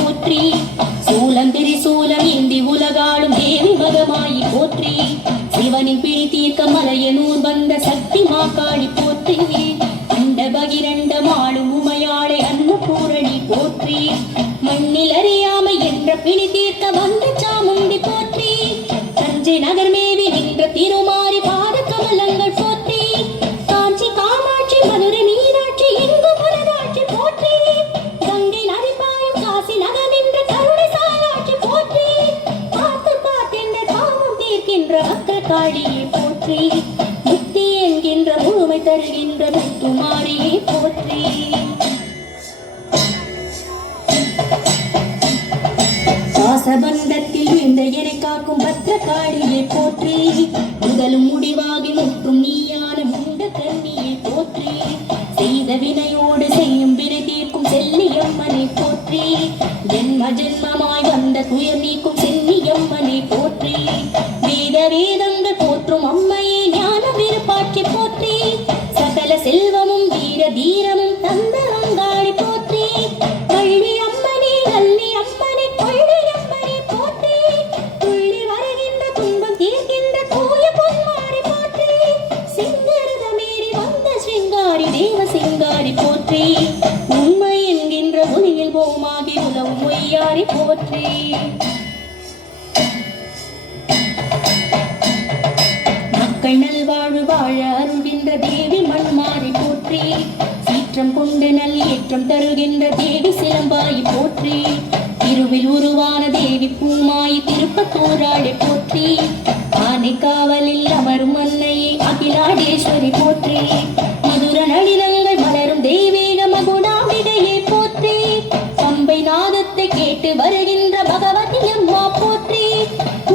போற்றி. சூலம் திரிசூலம் ஏந்தி உலகாளும் தேவி மகமாயி போற்றி. சிவனின் பிடி தீர்க்க மலையனூர் வந்த சக்தி மாகாளி போற்றி. அண்ட பகிரண்டமாளும் உமையாளை அன்னபூரணி போற்றி. மண்ணில் அறியாமை என்ற பிடி தீர்க்க வந்த சாமுண்டி போற்றி. தஞ்சை நகர் மேவி நின்ற திருமாரி பாத கமலங்கள் போற்றி. காஞ்சி காமாட்சி மதுரை மீனாட்சி எங்கு மனதாட்சி போற்றி. கங்கை நதி பாயும் காசி நகர் நின்ற கருணை சாயாட்சி போற்றி. பார்த்து பார்க்கின்ற தாமம் தீர்க்கின்ற வக்கரகாளியை போற்றி. முக்தி என்கின்ற முழுமை தருகின்ற முத்துமாரியை போற்றி. பாசபந்தத்தில் விழுந்த எனை காக்கும் பத்திரகாளியை போற்றி. முதலும் முடிவாகி முற்றும் நீயான முண்ட கண்ணியை போற்றி. செய்த வினையோடு செய்யும் வினை தீர்க்கும் செல்லியம்மனை போற்றி. ஜென்ம ஜென்மமாய் வந்த துயர் நீக்கும் சென்னியம்மனை போற்றி. வேத வேதங்கள் போற்றும் அம்மையை ஞான விருப்பாட்சி போற்றி. சகல செல்வமும் வீர தீரமும் தந்த அங்காளி போற்றி. கல்வி அம்மனே கல்வி அம்மனை கொள்ளி அம்மனை போற்றி. துள்ளி வருகின்ற துன்பம் தீர்க்கின்ற தூய பொன்மாரி போற்றி. சிங்கரத மீறி வந்த சிங்காரி தேவ சிங்காரி போற்றி. உண்மை என்கின்ற ஒளியில் போமாகி உலவும் ஒய்யாரி போற்றி. மக்கள் நல்வாழ்வு வாழ அருள்கின்ற தேவி மண்மாரி போற்றி. சீற்றம் கொண்டு நல் ஏற்றம் தருகின்ற தேவி சிலம்பாய் போற்றி. திருவில் உருவான தேவி பூமாயி திருப்பத்தூராளை போற்றி. ஆனை காவலில் அமரும் அன்னையை அகிலாடேஸ்வரி போற்றி. மதுர நளினங்கள் மலரும் தெய்வீக மகுடாம்பிகையை போற்றி. பம்பை நாதத்தை கேட்டு வருகின்ற பகவதி அம்மா போற்றி.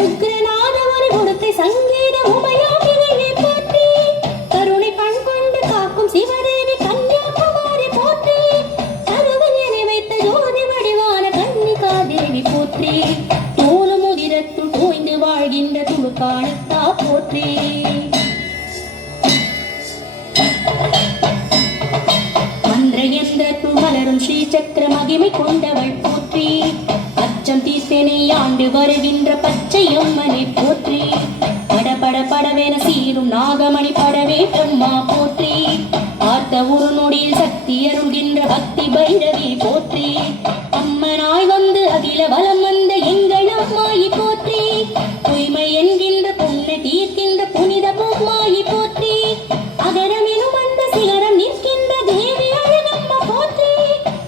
உக்ரநாத ஒரு கொடுத்தை சங்கீத உமையாம்பிகையை போற்றி. கருணை பண் கொண்டு காக்கும் சிவதேவி கன்னியாகுமாரி போற்றி. கருவில் என வைத்த ஜோதி வடிவான கன்னிகாதேவி போற்றி. தோலும் முதிரத்துள் தோய்ந்து வாழ்கின்ற துளுக்கானத்தா போற்றி. மந்திரயந்திரத்துள் மலரும் ஸ்ரீ சக்கர மகிமை கொண்டவள் போற்றி. அச்சம் தீர்த்தனை ஆண்டு வருகின்ற பச்சையம்மனை போற்றி. படபட படவென சீரும் நாகமணி படவே பிரம்மா போற்றி. பார்த்த ஒரு நொடியில் சக்தி அருள்கின்ற பக்தி பைரவி போற்றி. அம்மனாய் வந்து அகில வலம் வந்த எங்கள் அம்மாயி போற்றி. தூய்மை என்கின்ற புண்ணை தீர்க்கின்ற புனித பொம்மாயி போற்றி. அகரம் எனும் அந்த சிகரம் நிற்கின்ற தேவி அழகம்மா போற்றி.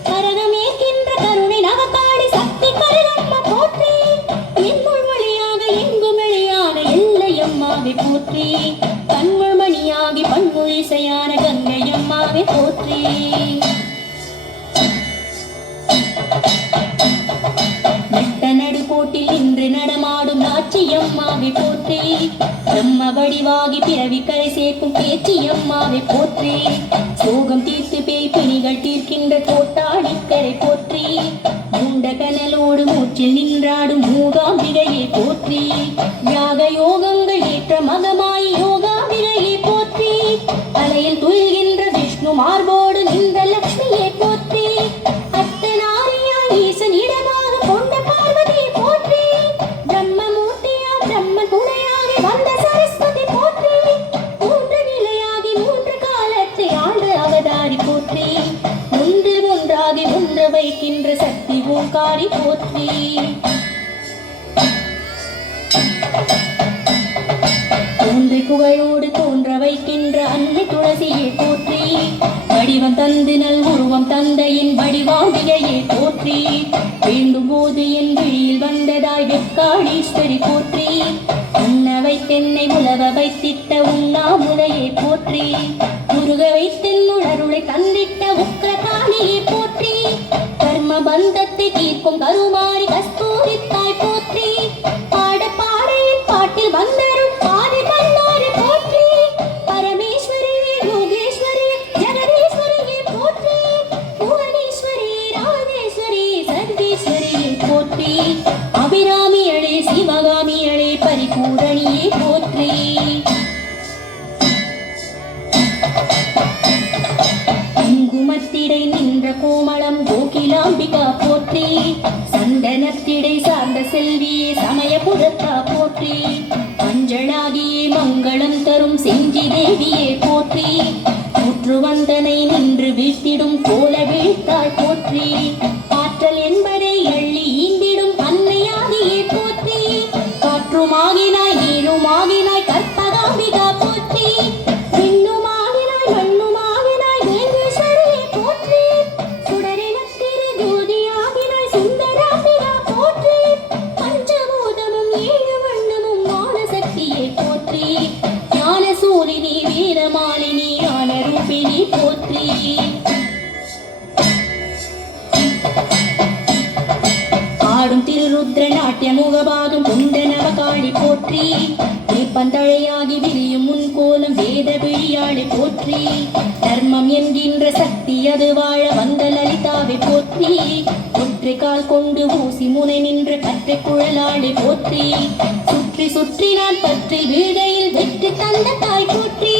கரகம் ஏற்கின்ற கருணை நவகாளி சக்தி கருகம்மா போற்றி. எங்குள் வழியாக எங்கும் வெளியான எல்லையம்மாவை போற்றி. கண்முள் மணியாகி பன்மொழிசையான கங்கையம்மாவை போற்றி. நட்ட நடுக்கோட்டில் இன்று நடமாடும் நாச்சியம்மாவை போற்றி. பிரம்ம வடிவாகி பிறவி கரை சேர்க்கும் பேச்சியம்மாவை போற்றி. சோகம் தீர்த்து பேய் பிணிகள் தீர்க்கின்ற கோட்டாடிக்கரை போற்றி. மூண்ட கனலோடு மூச்சில் நின்றாடும் மூகாம்பிகையை போற்றி. யாக யோகங்கள் ஏற்ற மகமாய் யோகாம்பிகையை போற்றி. அலையில் துயில்கின்ற விஷ்ணு மார்போடு நின்ற லட்சுமியை போற்றி. அத்தனாரியாய் ஈசன் இடமாக கொண்ட பார்வதியை போற்றி. பிரம்மமூர்த்தியா பிரம்ம துணையாகி வந்த சரஸ்வதி போற்றி. மூன்று நிலையாகி மூன்று காலத்தை ஆண்டு அவதாரி போற்றி. ஒன்றில் ஒன்றாகி ஒன்று வைக்கின்ற சக்தி ஓங்காரி போற்றி. தோன்றி புகழோடு தோன்ற வைக்கின்ற அன்னை துளசியை போற்றி. வடிவம் தந்து நல் உருவம் தந்தையின் வடிவாம்பிகையை போற்றி. வேண்டும் போது என் விழியில் வந்ததாய் வெக்காளீஸ்வரி போற்றி. உண்ண வைத்தென்னை உலவ வைத்திட்ட உண்ணாமுலையை போற்றி. முருக வைத்தென் உணருளை தந்திட்ட உக்கிரகாளியை போற்றி. கர்ம பந்தத்தை தீர்க்கும் கருமாரி கஸ்தூரித்தாய் போற்றி. பாட பாடையின் பாட்டில் வந்தரும் ஆதி பல்லாரி போற்றி. பரமேஸ்வரியே யோகேஸ்வரியே ஜெகதீஸ்வரியே போற்றி. புவனேஸ்வரி ராஜேஸ்வரி சர்வேஸ்வரியே போற்றி. அபிராமியளே சிவகாமியளே பரிபூரணியே போற்றி. குங்குமத்திடை நின்ற கோமளம் கோகிலாம்பிகா போற்றி. தேவியே போற்றி முற்று வந்தனை நின்று வீழ்த்திடும் கோல வீழ்த்தாள் போற்றி ஆற்றல் என்பதை அள்ளி ஈந்திடும் அன்னையாகியே போற்றி காற்றுமாகினாய் நீருமாகினாய் கற்பகாம்பிகா போற்றி விண்ணுமாகினாய் மண்ணுமாகினாய் தேவேஸ்வரியே போற்றி சுடரென திரு ஜோதியாகினாய் சுந்தராம்பிகா போற்றி பஞ்சபூதமும் ஏழு வண்ணமும் ஞானசக்தியே போற்றி ஞான சூரினி வீரமாலினி ஞான ரூபிணி போற்றி ஆடும் திருருத்ர நாட்டிய முகபாகம் கொண்ட நவகாளி போற்றி தீப்பந்தழையாகி விரியும் முன்கோலம் வேத விழியாளி போற்றி தர்மம் என்கின்ற சக்தி அது வாழ வந்த லலிதாவை போற்றி ஒற்றை கால் கொண்டு ஊசி முனை நின்ற கற்றை குழலாளி போற்றி சுற்றி சுற்றி நான் பற்றி வீடையில் வெற்றி தந்த தாய் போற்றி